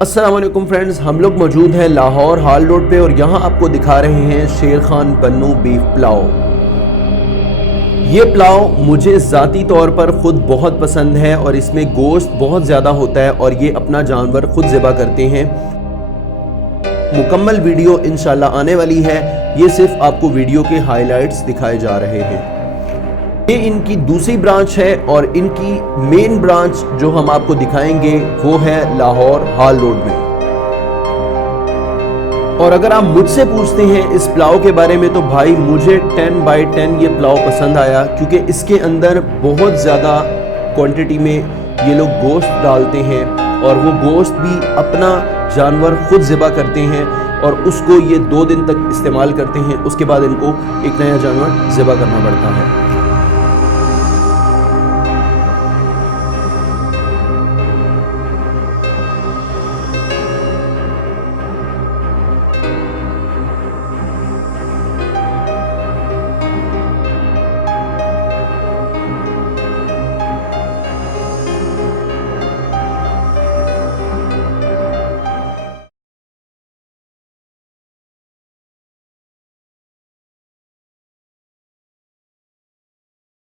अस्सलाम वालेकुम फ्रेंड्स, हम लोग मौजूद हैं लाहौर हाल रोड पे और यहाँ आपको दिखा रहे हैं शेर खान बन्नू बीफ पुलाव। ये पुलाव मुझे ज़ाती तौर पर ख़ुद बहुत पसंद है और इसमें गोश्त बहुत ज़्यादा होता है और ये अपना जानवर खुद ज़िबा करते हैं। मुकम्मल वीडियो इंशाल्लाह आने वाली है, ये सिर्फ आपको वीडियो के हाइलाइट्स दिखाए जा रहे हैं। ये इनकी दूसरी ब्रांच है और इनकी मेन ब्रांच जो हम आपको दिखाएंगे वो है लाहौर हाल रोड में। और अगर आप मुझसे पूछते हैं इस पुलाव के बारे में तो भाई मुझे 10/10 ये पुलाव पसंद आया, क्योंकि इसके अंदर बहुत ज़्यादा क्वांटिटी में ये लोग गोश्त डालते हैं और वो गोश्त भी अपना जानवर खुद ज़िबा करते हैं और उसको ये 2 दिन तक इस्तेमाल करते हैं। उसके बाद इनको एक नया जानवर ज़िबा करना पड़ता है।